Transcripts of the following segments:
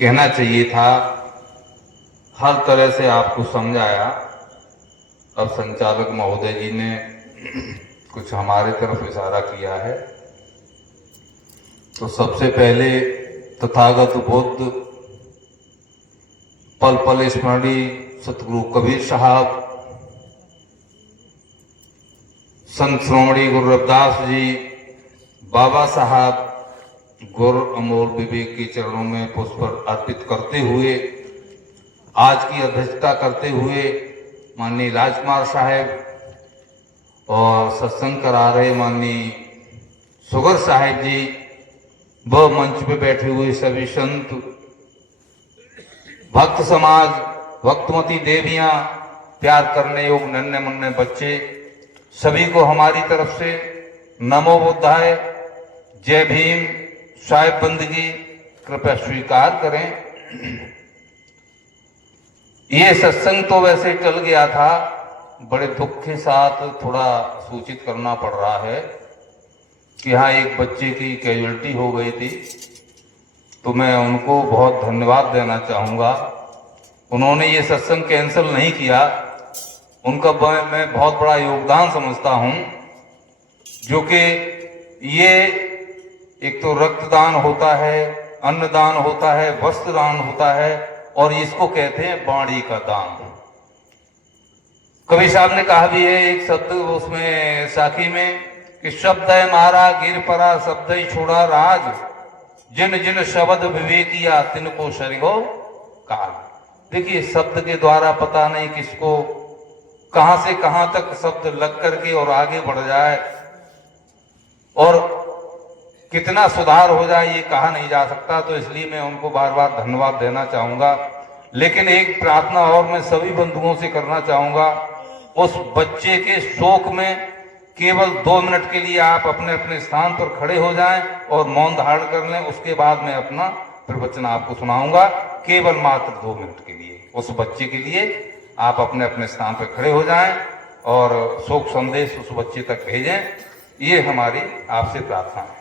कहना चाहिए था, हर तरह से आपको समझाया। अब संचालक महोदय जी ने कुछ हमारे तरफ इशारा किया है। तो सबसे पहले तथागत बुद्ध, पल पल स्मरणीय सतगुरु कबीर साहब, संत श्रोमणी गुरु रविदास जी, बाबा साहब, गुरु अमोल विवेक के चरणों में पुष्प अर्पित करते हुए, आज की अध्यक्षता करते हुए माननीय राजकुमार साहब और सत्संग करा रहे माननीय सुगर साहब जी, व मंच पे बैठे हुए सभी संत, भक्त समाज, भक्तमती देवियां, प्यार करने योग नन्हे मुन्ने बच्चे, सभी को हमारी तरफ से नमो बुद्धाय, जय भीम, साहिब बंदगी कृपया स्वीकार करें। ये सत्संग तो वैसे टल गया था, बड़े दुख के साथ थोड़ा सूचित करना पड़ रहा है कि यहाँ एक बच्चे की कैजुअल्टी हो गई थी। तो मैं उनको बहुत धन्यवाद देना चाहूँगा। उन्होंने ये सत्संग कैंसिल नहीं किया, उनका मैं बहुत बड़ा योगदान समझता हूँ। जो कि ये एक तो रक्तदान होता है, अन्नदान होता है, वस्त्र दान होता है, और इसको कहते हैं बाणी का दान। कबीर साहब ने कहा भी है एक शब्द उसमें साखी में कि शब्द है मारा गिर परा, शब्द ही छोड़ा राज, जिन जिन शब्द विवेकिया तिनको शरिगो काल। देखिए, शब्द के द्वारा पता नहीं किसको कहां से कहां तक शब्द लग करके और आगे बढ़ जाए और कितना सुधार हो जाए ये कहा नहीं जा सकता। तो इसलिए मैं उनको बार बार धन्यवाद देना चाहूंगा। लेकिन एक प्रार्थना और मैं सभी बंधुओं से करना चाहूंगा, उस बच्चे के शोक में केवल 2 मिनट के लिए आप अपने अपने स्थान पर खड़े हो जाएं और मौन धारण कर लें। उसके बाद मैं अपना प्रवचन आपको सुनाऊंगा, केवल मात्र 2 मिनट के लिए। उस बच्चे के लिए आप अपने अपने स्थान पर खड़े हो जाएं और शोक संदेश उस बच्चे तक भेजें। ये हमारी आपसे प्रार्थना है।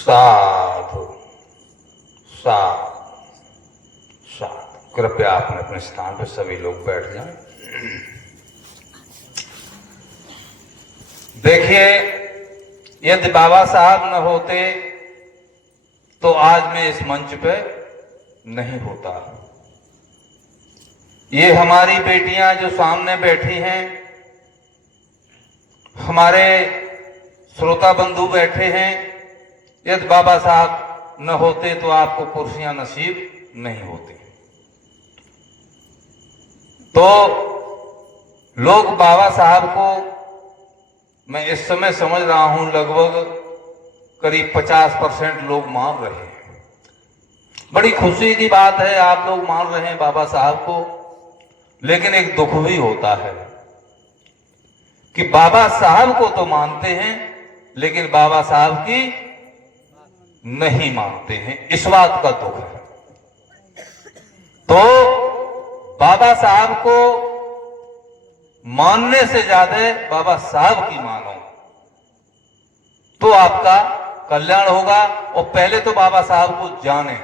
साधु साधु साधु। कृपया अपने अपने स्थान पर सभी लोग बैठ जाएं। देखिए, यदि बाबा साहब न होते तो आज मैं इस मंच पे नहीं होता। ये हमारी बेटियां जो सामने बैठी हैं, हमारे श्रोता बंधु बैठे हैं, यदि बाबा साहब न होते तो आपको कुर्सियां नसीब नहीं होती। तो लोग बाबा साहब को, मैं इस समय समझ रहा हूं, लगभग करीब 50% लोग मान रहे हैं। बड़ी खुशी की बात है, आप लोग मान रहे हैं बाबा साहब को। लेकिन एक दुख भी होता है कि बाबा साहब को तो मानते हैं लेकिन बाबा साहब की नहीं मानते हैं, इस बात का दुख है। तो बाबा साहब को मानने से ज्यादा बाबा साहब की मानो तो आपका कल्याण होगा। और पहले तो बाबा साहब को जाने।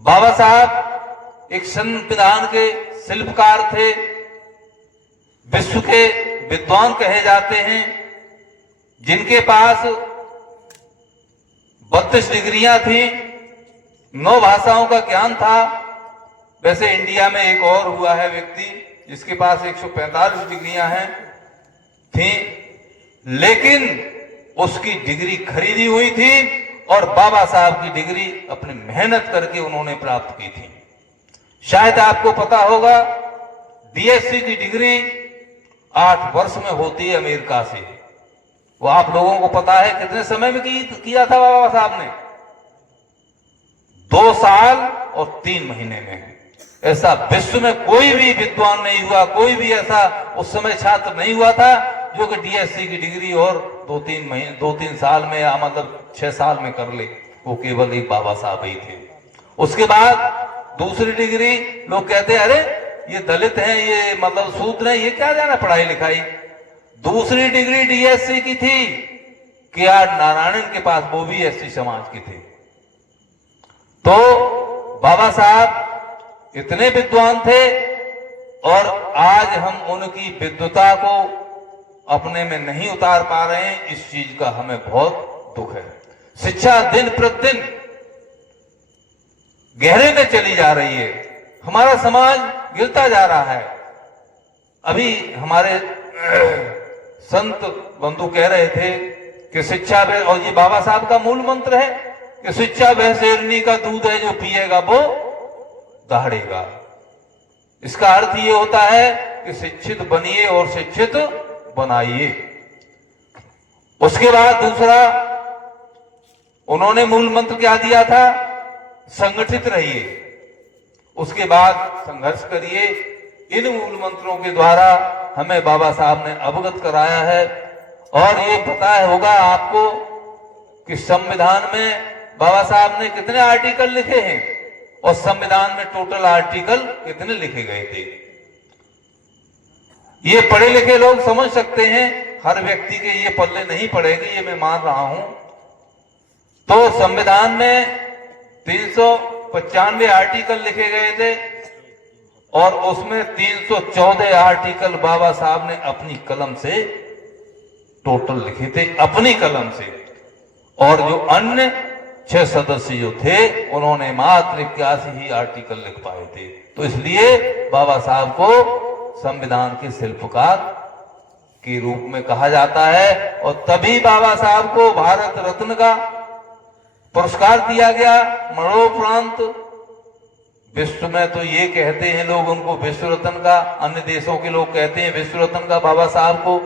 बाबा साहब एक संविधान के शिल्पकार थे, विश्व के विद्वान कहे जाते हैं, जिनके पास 32 डिग्रियां थी, 9 भाषाओं का ज्ञान था। वैसे इंडिया में एक और हुआ है व्यक्ति जिसके पास 145 डिग्रियां हैं थी, लेकिन उसकी डिग्री खरीदी हुई थी और बाबा साहब की डिग्री अपनी मेहनत करके उन्होंने प्राप्त की थी। शायद आपको पता होगा, बीएससी की डिग्री 8 वर्ष में होती है अमेरिका से। वो आप लोगों को पता है कितने समय में किया था बाबा साहब ने? 2 साल और 3 महीने में। ऐसा विश्व में कोई भी विद्वान नहीं हुआ, कोई भी ऐसा उस समय छात्र नहीं हुआ था जो कि डीएससी की डिग्री और 2-3 साल में या मतलब 6 साल में कर ले। वो केवल एक बाबा साहब ही थे। उसके बाद दूसरी डिग्री लोग कहते हैं अरे ये दलित हैं, ये मतलब शूद्र हैं, ये क्या जाना पढ़ाई लिखाई। दूसरी डिग्री डीएससी की थी के आर नारायणन के पास, वो भी एससी समाज के थे। तो बाबा साहब इतने विद्वान थे और आज हम उनकी विद्वता को अपने में नहीं उतार पा रहे हैं, इस चीज का हमें बहुत दुख है। शिक्षा दिन प्रतिदिन गहरे में चली जा रही है, हमारा समाज गिरता जा रहा है। अभी हमारे संत बंधु कह रहे थे कि शिक्षा वह, और ये बाबा साहब का मूल मंत्र है कि शिक्षा वह शेरनी का दूध है जो पिएगा वो दहाड़ेगा। इसका अर्थ ये होता है कि शिक्षित बनिए और शिक्षित बनाइए। उसके बाद दूसरा उन्होंने मूल मंत्र क्या दिया था? संगठित रहिए। उसके बाद संघर्ष करिए। इन मूल मंत्रों के द्वारा हमें बाबा साहब ने अवगत कराया है। और ये पता होगा आपको कि संविधान में बाबा साहब ने कितने आर्टिकल लिखे हैं और संविधान में टोटल आर्टिकल कितने लिखे गए थे। ये पढ़े लिखे लोग समझ सकते हैं, हर व्यक्ति के ये पल्ले नहीं पड़ेगी, ये मैं मान रहा हूं। तो संविधान में 395 आर्टिकल लिखे गए थे और उसमें 314 आर्टिकल बाबा साहब ने अपनी कलम से टोटल लिखे थे, अपनी कलम से। और जो अन्य 6 सदस्य जो थे उन्होंने मात्र 81 ही आर्टिकल लिख पाए थे। तो इसलिए बाबा साहब को संविधान के शिल्पकार के रूप में कहा जाता है। और तभी बाबा साहब को भारत रत्न का पुरस्कार दिया गया, मरणोपरांत। विश्व में तो ये कहते हैं लोग उनको विश्व रत्न का, अन्य देशों के लोग कहते हैं विश्व रत्न का बाबा साहब को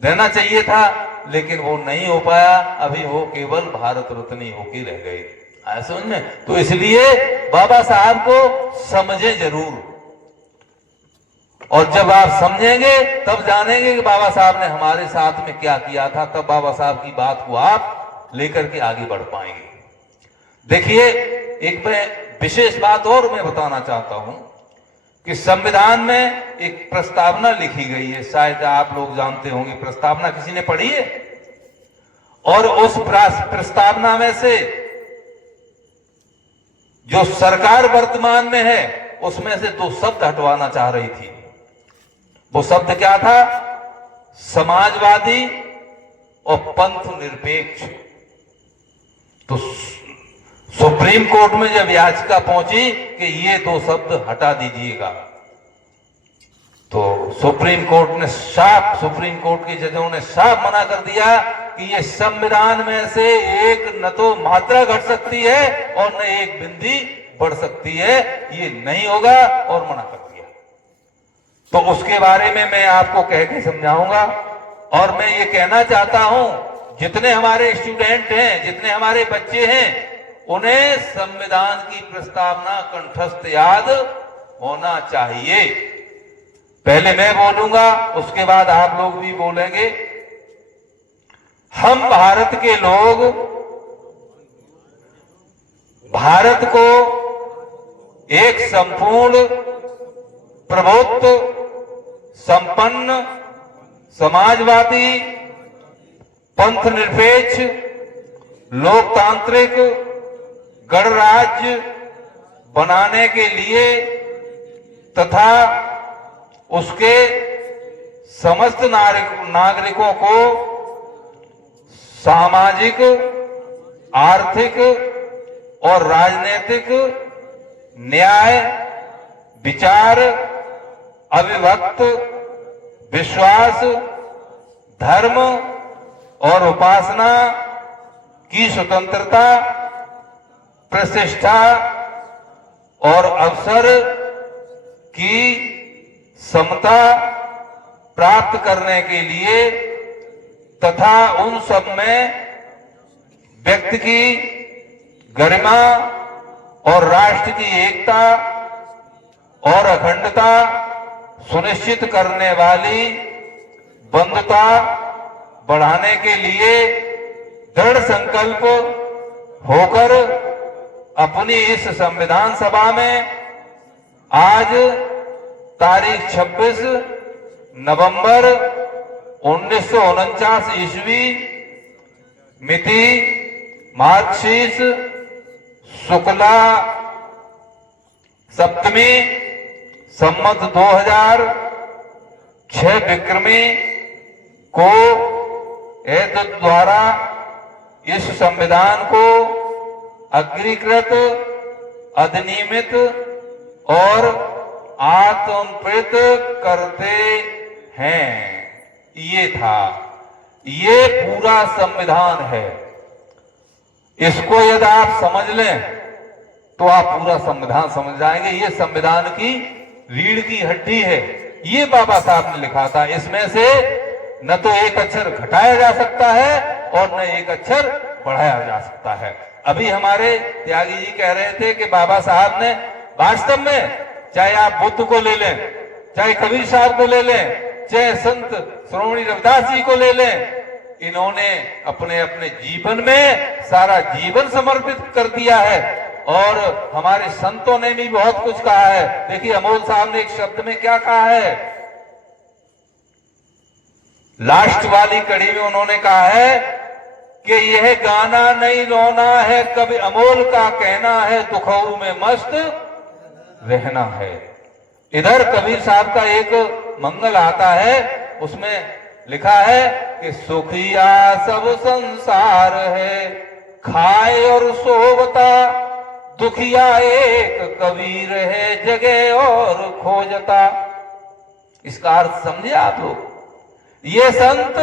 देना चाहिए था, लेकिन वो नहीं हो पाया। अभी वो केवल भारत रत्न ही होके रह गए। आया समझ में? तो इसलिए बाबा साहब को समझे जरूर, और जब आप समझेंगे तब जानेंगे कि बाबा साहब ने हमारे साथ में क्या किया था। तब बाबा साहब की बात को आप लेकर के आगे बढ़ पाएंगे। देखिए, एक मैं विशेष बात और मैं बताना चाहता हूं कि संविधान में एक प्रस्तावना लिखी गई है, शायद आप लोग जानते होंगे। प्रस्तावना किसी ने पढ़ी है? और उस प्रस्तावना में से जो सरकार वर्तमान में है उसमें से 2 शब्द हटवाना चाह रही थी। वो शब्द क्या था? समाजवादी और पंथ निरपेक्ष। तो सुप्रीम कोर्ट में जब याचिका पहुंची कि ये 2 शब्द हटा दीजिएगा, तो सुप्रीम कोर्ट के जजों ने साफ मना कर दिया कि ये संविधान में से एक न तो मात्रा घट सकती है और न एक बिंदी बढ़ सकती है, ये नहीं होगा, और मना कर दिया। तो उसके बारे में मैं आपको कह के समझाऊंगा। और मैं ये कहना चाहता हूं, जितने हमारे स्टूडेंट हैं, जितने हमारे बच्चे हैं, उन्हें संविधान की प्रस्तावना कंठस्थ याद होना चाहिए। पहले मैं बोलूंगा, उसके बाद आप लोग भी बोलेंगे। हम भारत के लोग भारत को एक संपूर्ण, प्रभुत्व संपन्न, समाजवादी, पंथ निरपेक्ष, लोकतांत्रिक गणराज्य बनाने के लिए तथा उसके समस्त नागरिकों को सामाजिक, आर्थिक और राजनीतिक न्याय, विचार, अभिव्यक्त, विश्वास, धर्म और उपासना की स्वतंत्रता, प्रतिष्ठा और अवसर की समता प्राप्त करने के लिए तथा उन सब में व्यक्ति की गरिमा और राष्ट्र की एकता, और अखंडता सुनिश्चित करने वाली बंधुता बढ़ाने के लिए दृढ़ संकल्प होकर अपनी इस संविधान सभा में आज तारीख 26 नवंबर 1949 ईस्वी मिति मार्गशीर्ष शुक्ला सप्तमी संमत 2006 विक्रमी को एतद द्वारा इस संविधान को अग्रीकृत अधिनियमित और आत्मकृत करते हैं। ये था, ये पूरा संविधान है। इसको यदि आप समझ लें तो आप पूरा संविधान समझ जाएंगे। ये संविधान की रीढ़ की हड्डी है। ये बाबा साहब ने लिखा था। इसमें से न तो एक अक्षर घटाया जा सकता है और न एक अक्षर बढ़ाया जा सकता है। अभी हमारे त्यागी जी कह रहे थे कि बाबा साहब ने वास्तव में, चाहे आप बुद्ध को ले लें, चाहे कबीर साहब को ले लें, चाहे संत श्रोमणी रविदास जी को ले लें, इन्होंने अपने अपने जीवन में सारा जीवन समर्पित कर दिया है। और हमारे संतों ने भी बहुत कुछ कहा है। देखिए अमोल साहब ने एक शब्द में क्या कहा है, लास्ट वाली कड़ी में उन्होंने कहा है कि यह गाना नहीं रोना है, कभी अमोल का कहना है, दुखों में मस्त रहना है। इधर कबीर साहब का एक मंगल आता है, उसमें लिखा है कि सुखिया सब संसार है, खाए और सोवता, दुखिया एक कबीर है, जगे और खोजता। इसका अर्थ समझे आप लोग? ये संत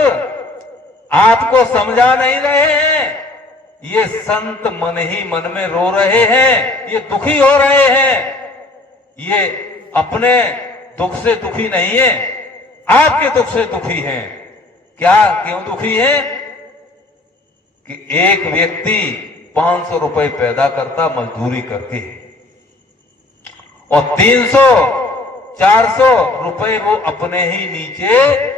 आपको समझा नहीं रहे हैं, ये संत मन ही मन में रो रहे हैं, ये दुखी हो रहे हैं। ये अपने दुख से दुखी नहीं है, आपके दुख से दुखी हैं। क्या, क्यों दुखी है? कि एक व्यक्ति 500 रुपए पैदा करता मजदूरी करके और 300-400 रुपए वो अपने ही नीचे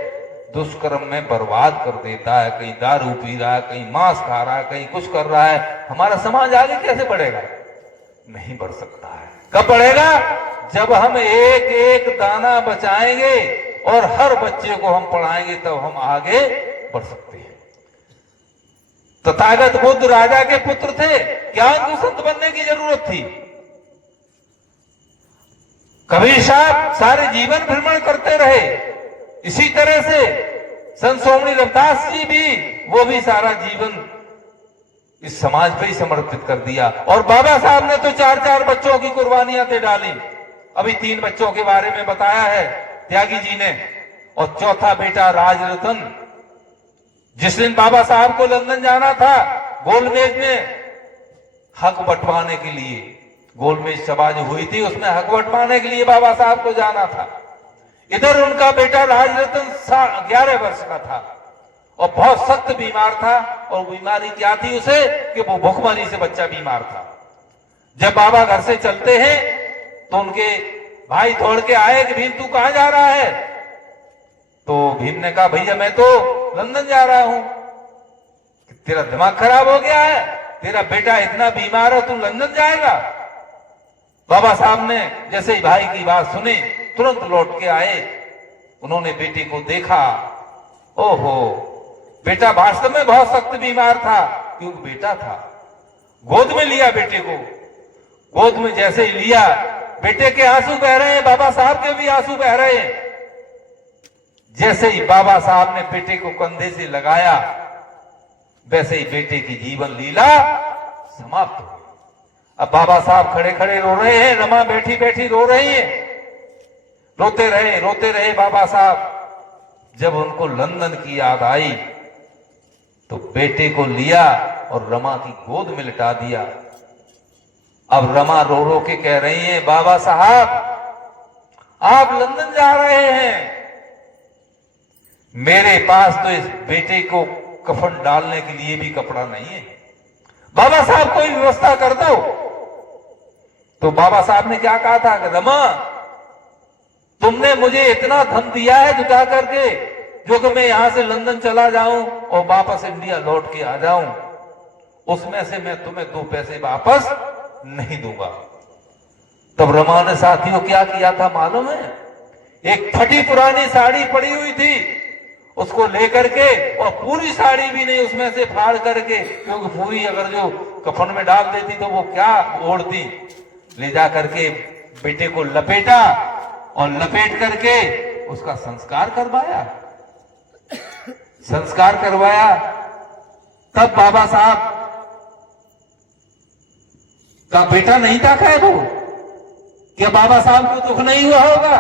दुष्कर्म में बर्बाद कर देता है। कहीं दारू पी रहा है, कहीं मांस खा रहा है, कहीं कुछ कर रहा है। हमारा समाज आगे कैसे बढ़ेगा? नहीं बढ़ सकता है। कब बढ़ेगा? जब हम एक एक दाना बचाएंगे और हर बच्चे को हम पढ़ाएंगे, तब हम आगे बढ़ सकते हैं। तथागत बुद्ध राजा के पुत्र थे, क्या उनको संत बनने की जरूरत थी? कबीर साहब सारे जीवन भ्रमण करते रहे। इसी तरह से संत श्रोमणी रविदास जी भी, वो भी सारा जीवन इस समाज पे ही समर्पित कर दिया। और बाबा साहब ने तो 4-4 बच्चों की कुर्बानियां दे डाली। अभी 3 बच्चों के बारे में बताया है त्यागी जी ने। और चौथा बेटा राजरतन, जिस दिन बाबा साहब को लंदन जाना था, गोलमेज में हक बंटवाने के लिए, गोलमेज सभा जो हुई थी उसमें हक बंटवाने के लिए बाबा साहब को जाना था। इधर उनका बेटा राजरतन 11 वर्ष का था और बहुत सख्त बीमार था। और बीमारी क्या थी उसे, कि वो भूखमरी से बच्चा बीमार था। जब बाबा घर से चलते हैं तो उनके भाई दौड़ के आए कि भीम तू कहां जा रहा है? तो भीम ने कहा भैया मैं तो लंदन जा रहा हूं। तेरा दिमाग खराब हो गया है? तेरा बेटा इतना बीमार है, तू लंदन जाएगा? बाबा साहब ने जैसे ही भाई की बात सुनी, तुरंत लौट के आए। उन्होंने बेटे को देखा, ओहो, बेटा वास्तव में बहुत सख्त बीमार था, क्योंकि बेटा था। गोद में लिया बेटे को। गोद में जैसे ही लिया, बेटे के आंसू बह रहे हैं, बाबा साहब के भी आंसू बह रहे हैं। जैसे ही बाबा साहब ने बेटे को कंधे से लगाया, वैसे ही बेटे की जीवन लीला समाप्त हो गई। अब बाबा साहब खड़े खड़े रो रहे हैं, रमा बैठी बैठी रो रही है। रोते रहे बाबा साहब। जब उनको लंदन की याद आई तो बेटे को लिया और रमा की गोद में लिटा दिया। अब रमा रो रो के कह रही है, बाबा साहब आप लंदन जा रहे हैं, मेरे पास तो इस बेटे को कफन डालने के लिए भी कपड़ा नहीं है, बाबा साहब कोई व्यवस्था कर दो। तो बाबा साहब ने क्या कहा था कि रमा तुमने मुझे इतना धन दिया है जुटा करके, जो कि मैं यहां से लंदन चला जाऊं और वापस इंडिया लौट के आ जाऊं, उसमें से मैं तुम्हें 2 पैसे वापस नहीं दूंगा। तब रमा ने साथियों क्या किया था मालूम है? एक फटी पुरानी साड़ी पड़ी हुई थी, उसको लेकर के, और पूरी साड़ी भी नहीं, उसमें से फाड़ करके, क्योंकि पूरी अगर जो कफन में डाल देती तो वो क्या ओढ़ती, ले जा करके बेटे को लपेटा और लपेट करके उसका संस्कार करवाया। संस्कार करवाया तब बाबा साहब का बेटा नहीं था खैर वो, क्या बाबा साहब को दुख नहीं हुआ होगा?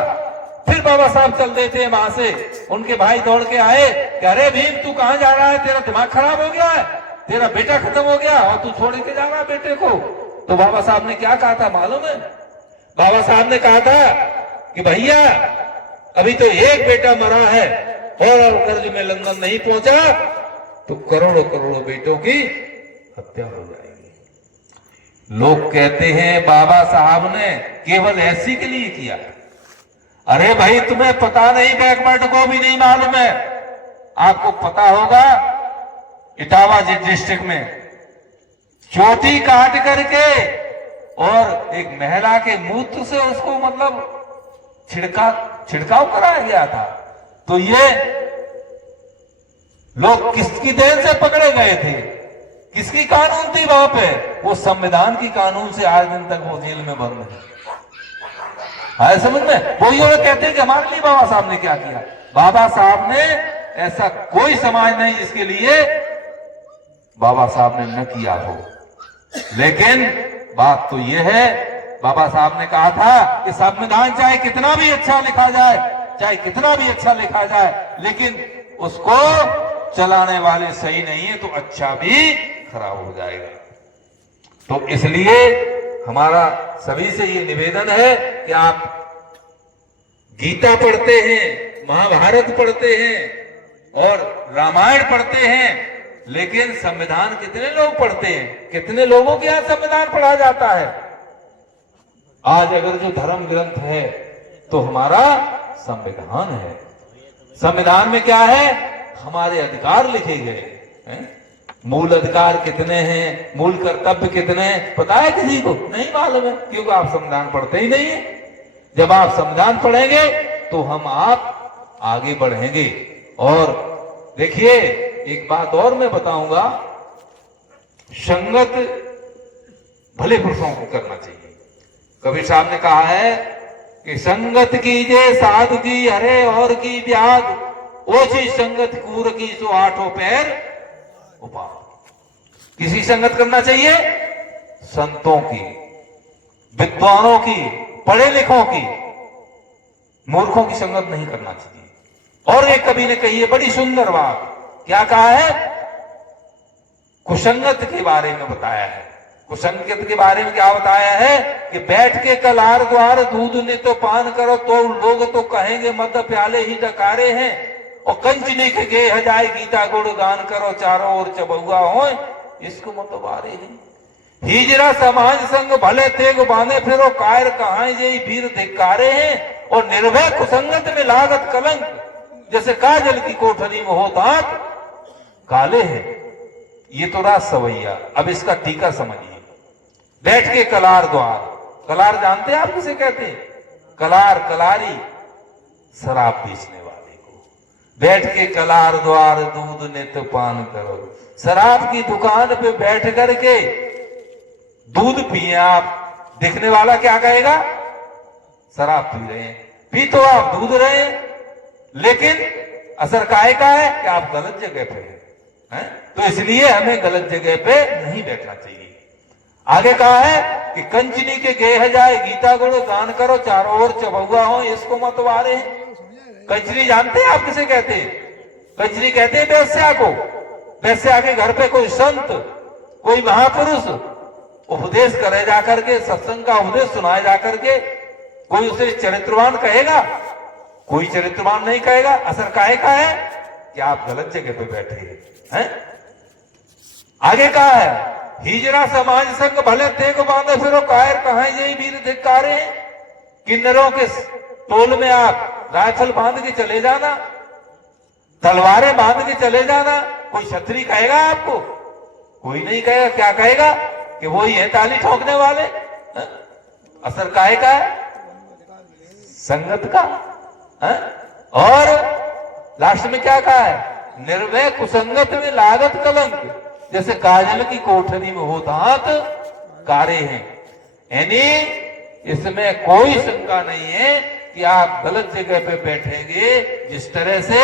फिर बाबा साहब चल देते हैं वहां से, उनके भाई दौड़ के आए कि अरे भीम तू कहां जा रहा है, तेरा दिमाग खराब हो गया है, तेरा बेटा खत्म हो गया और तू छोड़ के जा रहा है बेटे को। तो बाबा साहब ने क्या कहा था मालूम है? बाबा साहब ने कहा था कि भैया अभी तो एक बेटा मरा है, और अगर जो मैं लंदन नहीं पहुंचा तो करोड़ों करोड़ों बेटों की हत्या हो जाएगी। लोग कहते हैं बाबा साहब ने केवल ऐसी के लिए किया। अरे भाई तुम्हें पता नहीं, बैकवर्ड को भी नहीं मालूम है। आपको पता होगा इटावा डिस्ट्रिक्ट में चोटी काट करके और एक महिला के मूत्र से उसको मतलब छिड़काव कराया गया था। तो ये लोग किसकी देन से पकड़े गए थे? किसकी कानून थी वहां पे? वो संविधान की कानून से आज दिन तक वो जेल में बंद है। आए समझ में? वो ये कहते हैं कि हमारे लिए बाबा साहब ने क्या किया। बाबा साहब ने ऐसा कोई समाज नहीं जिसके लिए बाबा साहब ने न किया हो। लेकिन बात तो ये है, बाबा साहब ने कहा था कि संविधान चाहे कितना भी अच्छा लिखा जाए, चाहे कितना भी अच्छा लिखा जाए, लेकिन उसको चलाने वाले सही नहीं है तो अच्छा भी खराब हो जाएगा। तो इसलिए हमारा सभी से ये निवेदन है कि आप गीता पढ़ते हैं, महाभारत पढ़ते हैं और रामायण पढ़ते हैं, लेकिन संविधान कितने लोग पढ़ते हैं? कितने लोगों के यहां संविधान पढ़ा जाता है? आज अगर जो धर्म ग्रंथ है तो हमारा संविधान है। संविधान में क्या है? हमारे अधिकार लिखे गए हैं। मूल अधिकार कितने हैं, मूल कर्तव्य कितने हैं, पता है किसी को? नहीं मालूम है, क्योंकि आप संविधान पढ़ते ही नहीं है। जब आप संविधान पढ़ेंगे तो हम आप आगे बढ़ेंगे। और देखिए एक बात और मैं बताऊंगा, संगत भले पुरुषों को करना चाहिए। कबीर साहब ने कहा है कि संगत कीजिए साधु की हरे और की ब्याज, ओछी संगत कूर की सो आठों पैर उपाय। किसी संगत करना चाहिए? संतों की, विद्वानों की, पढ़े लिखों की, मूर्खों की संगत नहीं करना चाहिए। और एक कवि ने कही है बड़ी सुंदर बात, क्या कहा है? कुसंगत के बारे में बताया है। कुसंगत के बारे में क्या बताया है कि बैठ के कलार द्वार दूध ने तो पान करो तो लोग तो कहेंगे मद प्याले ही डकारे हैं, और कंचनी के गेह जाए गीता गुण गान करो चारों ओर चबुआ हो इसको मतवारे हैं। हिजरा समाज संग भले तेग बांधे फिरो कायर कहां यही वीर धिक्कारे हैं, और निर्भय कुसंगत में लागत कलंक जैसे काजल की कोठरी में हो दांत काले हैं। ये तो रास सवैया। अब इसका टीका समझिए। बैठ के कलार द्वार, कलार जानते हैं आप किसे कहते हैं? कलार कलारी शराब बेचने वाले को। बैठ के कलार द्वार दूध नित पान करो, शराब की दुकान पे बैठ करके दूध पिए आप, देखने वाला क्या कहेगा? शराब पी रहे हैं। पी तो आप दूध रहे हैं, लेकिन असर काहे का है कि आप गलत जगह पे हैं। तो इसलिए हमें गलत जगह पे नहीं बैठना चाहिए। आगे कहा है कि कंचनी के गेह जाए गीता गुण गान करो चारों ओर चबुआ हो इसको मतवारे हैं। कंचनी जानते हैं आप किसे कहते हैं? कंचनी कहते हैं वैश्या को। वैश्या के घर पे कोई संत, कोई महापुरुष उपदेश करे जाकर के, सत्संग का उपदेश सुनाए जाकर के, कोई उसे चरित्रवान कहेगा? कोई चरित्रवान नहीं कहेगा। असर काहे का है कि आप गलत जगह पे बैठे हैं। आगे कहा है हिजरा समाज संग भले तेग बांधे फिरो कायर कहां यही वीर धिक्कारे हैं। किन्नरों के टोल में आप राइफल बांध के चले जाना, तलवारें बांध के चले जाना, कोई छतरी कहेगा आपको? कोई नहीं कहेगा। क्या कहेगा कि वो ही है ताली ठोकने वाले। असर काहे का है? संगत का है? और लास्ट में क्या कहा है? निर्भय कुसंगत में लागत कलंक, जैसे काजल की कोठरी में होता कारे हैं। यानी इसमें कोई शंका नहीं है कि आप गलत जगह पे बैठेंगे। जिस तरह से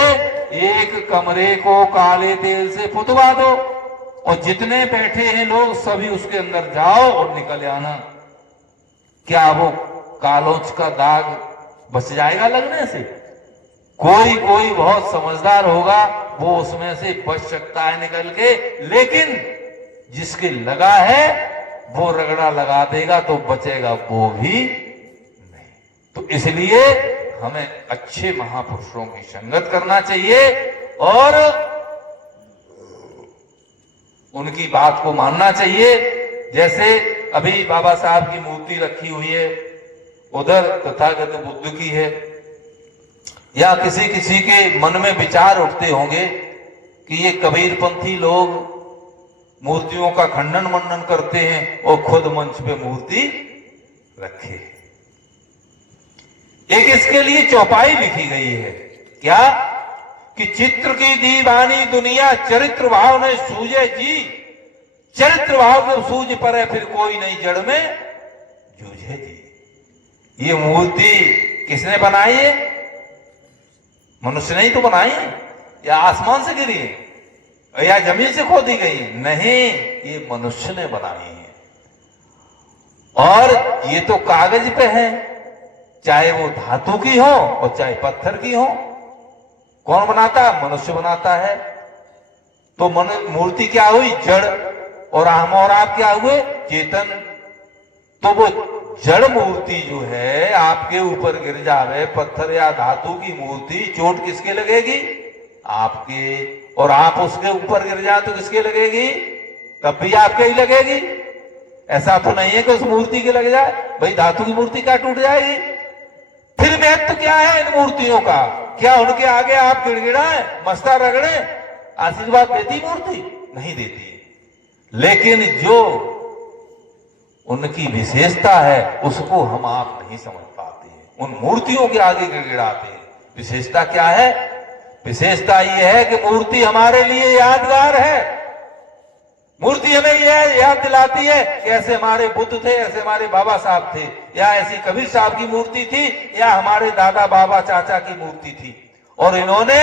एक कमरे को काले तेल से पुतवा दो और जितने बैठे हैं लोग सभी उसके अंदर जाओ और निकल आना, क्या वो कालोच का दाग बच जाएगा लगने से? कोई कोई बहुत समझदार होगा वो उसमें से बच सकता है निकल के, लेकिन जिसके लगा है वो रगड़ा लगा देगा तो बचेगा वो भी नहीं। तो इसलिए हमें अच्छे महापुरुषों की संगत करना चाहिए और उनकी बात को मानना चाहिए। जैसे अभी बाबा साहब की मूर्ति रखी हुई है, उधर तथागत बुद्ध की है, या किसी किसी के मन में विचार उठते होंगे कि ये कबीरपंथी लोग मूर्तियों का खंडन मंडन करते हैं और खुद मंच पे मूर्ति रखे। एक इसके लिए चौपाई लिखी गई है, क्या कि चित्र की दीवानी दुनिया चरित्र भाव ने सूझे जी, चरित्र भाव जब सूझ पड़े फिर कोई नहीं जड़ में जूझे जी। ये मूर्ति किसने बनाई है? मनुष्य ने ही तो बनाई है, या आसमान से गिरी है, या जमीन से खोदी गई? नहीं, ये मनुष्य ने बनाई है। और ये तो कागज पे है, चाहे वो धातु की हो और चाहे पत्थर की हो। कौन बनाता है? मनुष्य बनाता है। तो मूर्ति क्या हुई? जड़, और हम और आप क्या हुए? चेतन। तो वो जड़ मूर्ति जो है आपके ऊपर गिर जावे, पत्थर या धातु की मूर्ति, चोट किसके लगेगी? आपके। और आप उसके ऊपर गिर जाए तो किसके लगेगी? तब भी आपके ही लगेगी। ऐसा तो नहीं है कि उस मूर्ति के लग जाए। भाई धातु की मूर्ति क्या टूट जाएगी? फिर महत्व क्या है इन मूर्तियों का? क्या उनके आगे आप गिड़गिड़ाएं, मस्ता रगड़े? आशीर्वाद देती मूर्ति? नहीं देती। लेकिन जो उनकी विशेषता है उसको हम आप नहीं समझ पाते हैं, उन मूर्तियों के आगे गिड़गिड़ाते हैं। विशेषता क्या है? विशेषता यह है कि मूर्ति हमारे लिए यादगार है। मूर्ति हमें यह याद दिलाती है कि ऐसे हमारे बुद्ध थे, ऐसे हमारे बाबा साहब थे, या ऐसी कबीर साहब की मूर्ति थी, या हमारे दादा बाबा चाचा की मूर्ति थी, और इन्होंने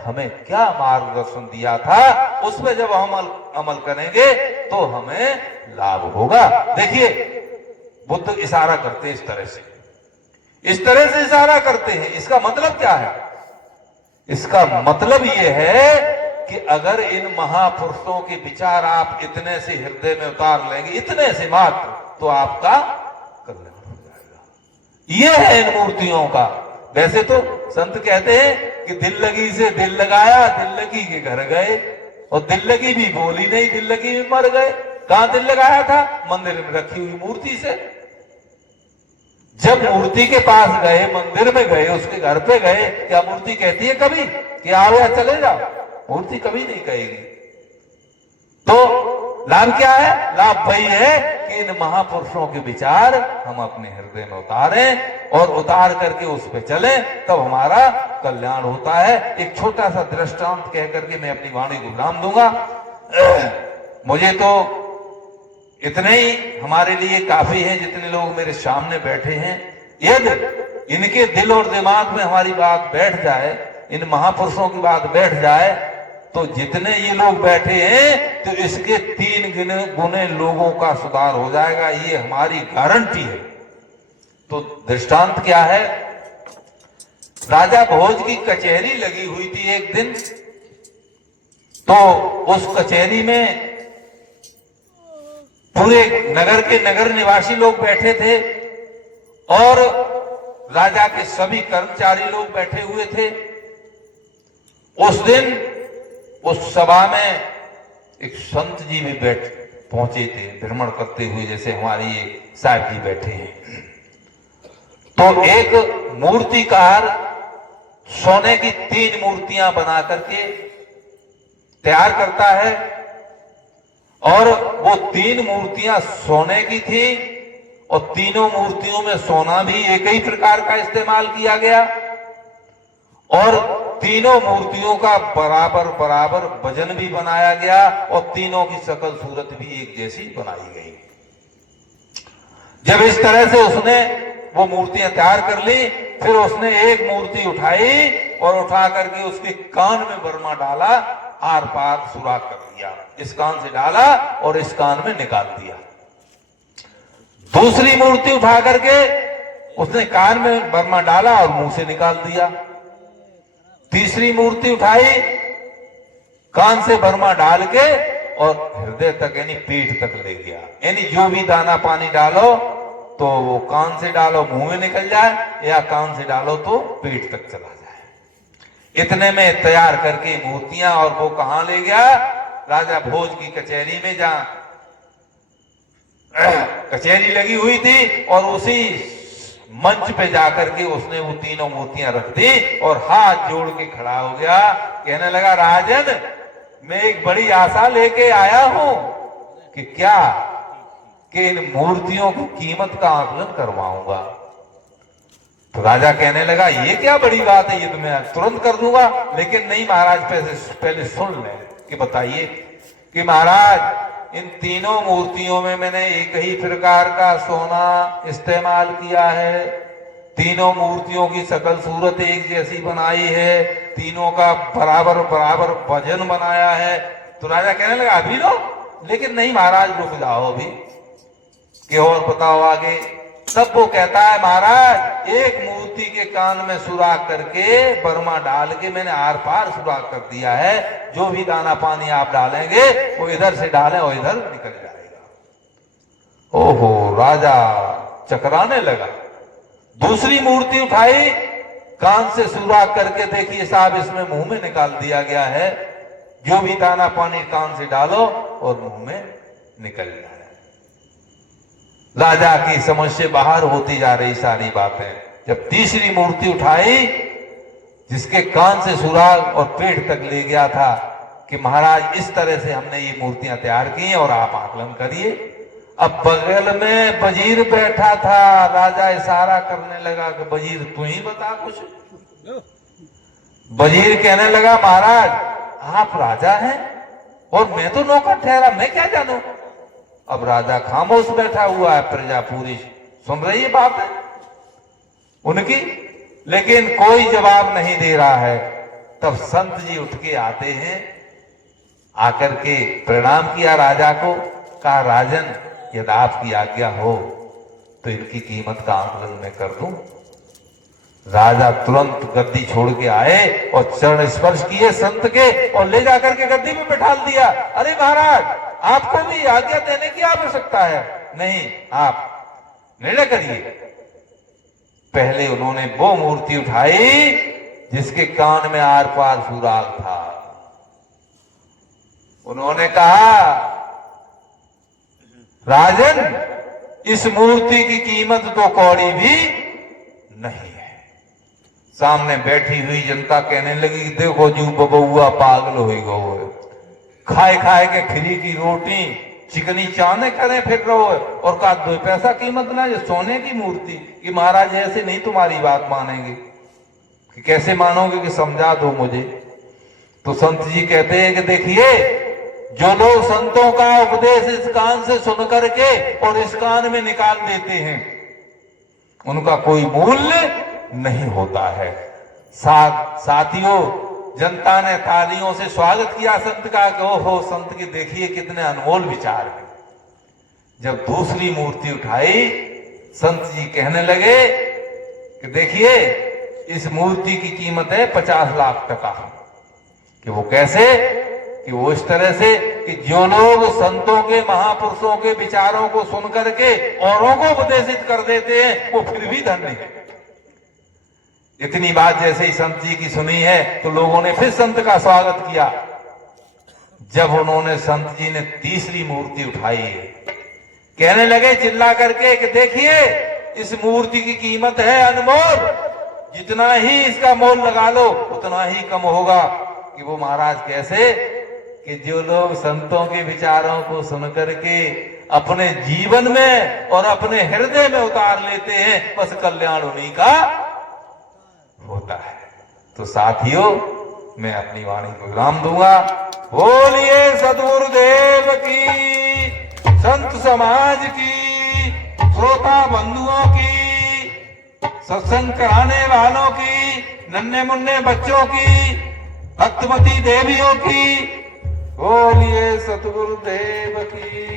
हमें क्या मार्गदर्शन दिया था, उस पर जब हम अमल करेंगे तो हमें लाभ होगा। देखिए बुद्ध इशारा करते इस तरह से इशारा करते हैं। इसका मतलब क्या है? इसका मतलब यह है कि अगर इन महापुरुषों के विचार आप इतने से हृदय में उतार लेंगे, इतने से मात्र, तो आपका कल्याण हो जाएगा। यह है इन मूर्तियों का। वैसे तो संत कहते हैं कि दिल लगी से दिल लगाया, दिल लगी के घर गए, और दिल लगी भी बोली नहीं, दिल लगी भी मर गए। कहां दिल लगाया था? मंदिर में रखी हुई मूर्ति से। जब मूर्ति के पास गए, मंदिर में गए, उसके घर पे गए, क्या मूर्ति कहती है कभी कि आओ या चले जाओ? मूर्ति कभी नहीं कहेगी। तो लाभ क्या है? लाभ वही है कि इन महापुरुषों के विचार हम अपने हृदय में उतारें, और उतार करके उस पे चलें, तब हमारा कल्याण होता है। एक छोटा सा दृष्टांत कह करके मैं अपनी वाणी को विराम दूंगा। मुझे तो इतने ही हमारे लिए काफी है जितने लोग मेरे सामने बैठे हैं। यदि इनके दिल और दिमाग में हमारी बात बैठ जाए, इन महापुरुषों की बात बैठ जाए, तो जितने ये लोग बैठे हैं तो इसके 3 गुने लोगों का सुधार हो जाएगा। ये हमारी गारंटी है। तो दृष्टांत क्या है? राजा भोज की कचहरी लगी हुई थी एक दिन। तो उस कचहरी में पूरे नगर के नगर निवासी लोग बैठे थे, और राजा के सभी कर्मचारी लोग बैठे हुए थे। उस दिन उस सभा में एक संत जी भी पहुंचे थे, भ्रमण करते हुए, जैसे हमारे ये साहब जी बैठे हैं। तो एक मूर्तिकार सोने की 3 मूर्तियां बना करके तैयार करता है, और वो 3 मूर्तियां सोने की थी, और तीनों मूर्तियों में सोना भी एक ही प्रकार का इस्तेमाल किया गया, और तीनों मूर्तियों का बराबर बराबर वजन भी बनाया गया, और तीनों की शकल सूरत भी एक जैसी बनाई गई। जब इस तरह से उसने वो मूर्तियां तैयार कर ली, फिर उसने एक मूर्ति उठाई और उठा करके उसके कान में बर्मा डाला, आर पार सुराख कर दिया, इस कान से डाला और इस कान में निकाल दिया। दूसरी मूर्ति उठा करके उसने कान में बर्मा डाला और मुंह से निकाल दिया। तीसरी मूर्ति उठाई, कान से बर्मा डाल के और हृदय तक यानी पेट तक ले गया, यानी जो भी दाना पानी डालो तो वो कान से डालो मुंह में निकल जाए, या कान से डालो तो पेट तक चला जाए। इतने में तैयार करके मूर्तियां, और वो कहां ले गया? राजा भोज की कचहरी में, जहां कचहरी लगी हुई थी, और उसी मंच पे जाकर के उसने वो तीनों मूर्तियां रख दी और हाथ जोड़ के खड़ा हो गया। कहने लगा, राजन, मैं एक बड़ी आशा लेके आया हूं कि क्या कि इन मूर्तियों की कीमत का आकलन करवाऊंगा। तो राजा कहने लगा, ये क्या बड़ी बात है, ये तो मैं तुरंत कर दूंगा। लेकिन नहीं महाराज, पहले सुन लें कि बताइए कि महाराज, इन तीनों मूर्तियों में मैंने एक ही प्रकार का सोना इस्तेमाल किया है, तीनों मूर्तियों की शकल सूरत एक जैसी बनाई है, तीनों का बराबर बराबर वजन बनाया है। तो राजा कहने लगा, अभी लो। लेकिन नहीं महाराज, रुक जाओ अभी, कि और बताओ आगे। तब वो कहता है, महाराज, एक मूर्ति के कान में सुराख करके बर्मा डाल के मैंने आर पार सुराख कर दिया है, जो भी दाना पानी आप डालेंगे वो इधर से डालें और इधर निकल जाएगा। ओहो, राजा चकराने लगा। दूसरी मूर्ति उठाई, कान से सुराख करके देखिए साहब, इसमें मुंह में निकाल दिया गया है, जो भी दाना पानी कान से डालो और मुंह में निकल जाए। राजा की समझ से बाहर होती जा रही सारी बातें। जब तीसरी मूर्ति उठाई, जिसके कान से सुराख और पेट तक ले गया था, कि महाराज इस तरह से हमने ये मूर्तियां तैयार की हैं और आप आकलन करिए। अब बगल में वजीर बैठा था, राजा इशारा करने लगा कि वजीर तू ही बता कुछ। वजीर कहने लगा, महाराज आप राजा हैं और मैं तो नौकर ठहरा, मैं क्या जानूं। अब राजा खामोश बैठा हुआ है, प्रजा पूरी सुन रही है बात है उनकी, लेकिन कोई जवाब नहीं दे रहा है। तब संत जी उठ के आते हैं, आकर के प्रणाम किया राजा को, कहा, राजन, यदि आपकी आज्ञा हो तो इनकी कीमत का आकलन मैं कर दूं। राजा तुरंत गद्दी छोड़ के आए और चरण स्पर्श किए संत के, और ले जाकर के गद्दी में बैठा दिया। अरे महाराज, आपको भी आज्ञा देने की आवश्यकता है। नहीं, आप निर्णय करिए। पहले उन्होंने वो मूर्ति उठाई जिसके कान में आर पार सुराख था। उन्होंने कहा, राजन, इस मूर्ति की कीमत तो कौड़ी भी नहीं है। सामने बैठी हुई जनता कहने लगी, देखो जी बबुआ पागल हो गए, खाए खाए के फ्री की रोटी चिकनी चाने करे फिर रहो, और का 2 पैसा कीमत ना, ये सोने की मूर्ति। कि महाराज ऐसे नहीं तुम्हारी बात मानेंगे। कि कैसे मानोगे, कि समझा दो मुझे। तो संत जी कहते हैं कि देखिए, जो लोग संतों का उपदेश इस कान से सुन करके और इस कान में निकाल देते हैं, उनका कोई मूल्य नहीं होता है। साथियों, जनता ने तालियों से स्वागत किया संत का, कि ओहो संत के देखिए कितने अनमोल विचार हैं। जब दूसरी मूर्ति उठाई, संत जी कहने लगे कि देखिए, इस मूर्ति की कीमत है 50 लाख टका। कि वो कैसे? कि वो इस तरह से कि जो लोग संतों के, महापुरुषों के विचारों को सुन करके औरों को उपदेशित कर देते हैं, वो फिर भी धन्य है। इतनी बात जैसे ही संत जी की सुनी है, तो लोगों ने फिर संत का स्वागत किया। जब उन्होंने, संत जी ने तीसरी मूर्ति उठाई है, कहने लगे चिल्ला करके कि देखिए, इस मूर्ति की कीमत है अनमोल, जितना ही इसका मोल लगा लो उतना ही कम होगा। कि वो महाराज कैसे, कि जो लोग संतों के विचारों को सुनकर के अपने जीवन में और अपने हृदय में उतार लेते हैं, बस कल्याण उन्हीं का होता है। तो साथियों, मैं अपनी वाणी को विराम दूंगा। बोलिए सद्गुरुदेव की, संत समाज की, श्रोता बंधुओं की, सत्संग कराने वालों की, नन्हे मुन्ने बच्चों की, भक्तमती देवियों की, बोलिए सतगुरुदेव की।